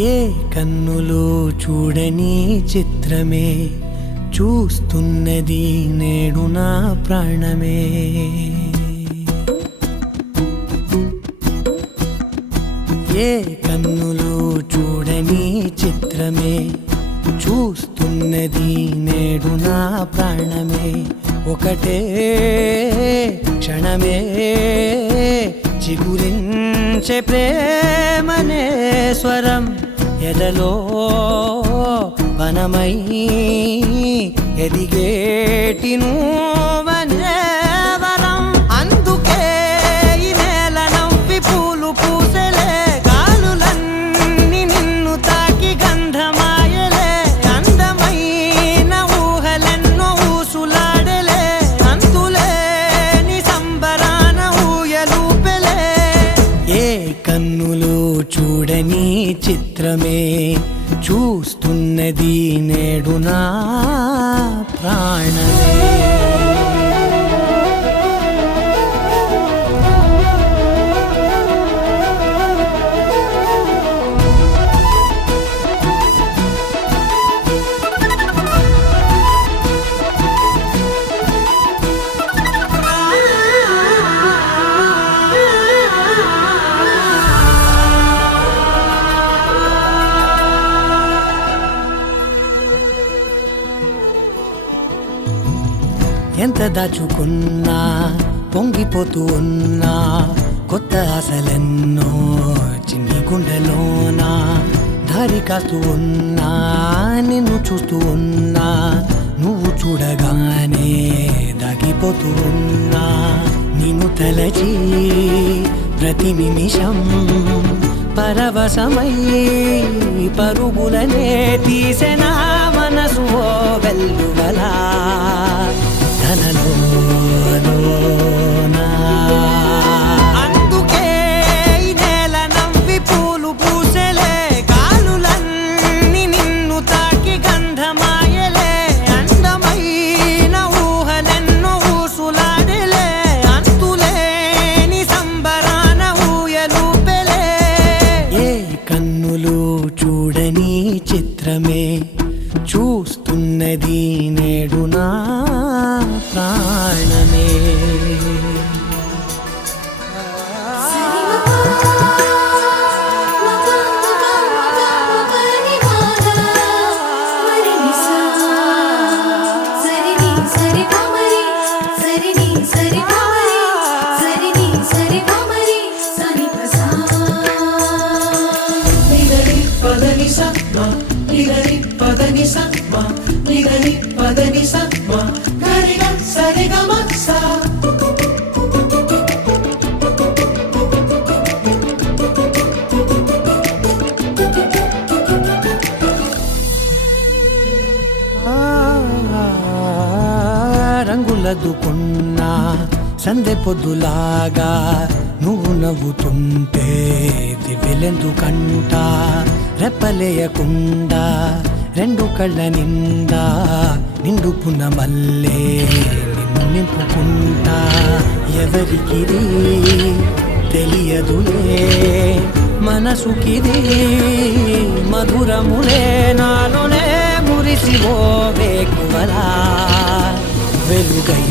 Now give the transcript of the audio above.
ఏ కన్నులు చూడని చిత్రమే చూస్తున్నది నేడు నా ప్రాణమే. ఏ కన్నులు చూడని చిత్రమే చూస్తున్నది నేడు నా ప్రాణమే. ఒకటే క్షణమే చిగురించే ప్రేమనే స్వరం ఎదలో వనమై ఎదిగేటి నువ్వనే వరం. అందుకే ఈ నేల నవ్వి పూలు పూసెలే, గాలులన్నీ నిన్ను తాకి గంధమాయలే. అందమైన ఊహలెన్నో ఊసులాడలే, అంతులేని సంబరాన ఊయలూపెలే. ఏ కన్నులు చూడని చిత్రమే చూస్తున్నది నేడు నా ప్రాణమే. ఎంత దాచుకున్నా పొంగిపోతూ ఉన్నా, కొత్త ఆశలెన్నో చిన్ని గుండెలోనా దారి కాస్తూ ఉన్నా. నిన్ను చూస్తూ ఉన్నా, నువ్వు చూడగానే దాగిపోతూ ఉన్నా. నిన్ను తలచి ప్రతి నిమిషం పరవశమై పరుగులనే తీసెనా మనసు ఓ వెల్లువలా ధనలోనా. అందుకే ఈ నేల నవ్వి పూలు పూసెలే, గాలులన్నీ నిన్ను తాకి గంధమాయలే. అందమైన ఊహలెన్నో ఊసులాడలే, అంతులేని సంబరాన ఊయలూపెలే. ఏ కన్నులు చూడని చిత్రమే చూస్తున్నది నేడు నా ప్రాణమే. రంగులదుకున్నా సందె పొద్దులాగా నువ్వు నవ్వుతుంటే దివ్వెలెందుకంట. రెప్పలేయకుండా రెండు కళ్ళ నిండా నిండుకున్న మల్లే నిన్ను నింపుకుంటా. ఎవరికిది తెలియదులే మనసుకిది మధురములే, నాలోనే మురిసి ఓ వేకువలా వెలుగై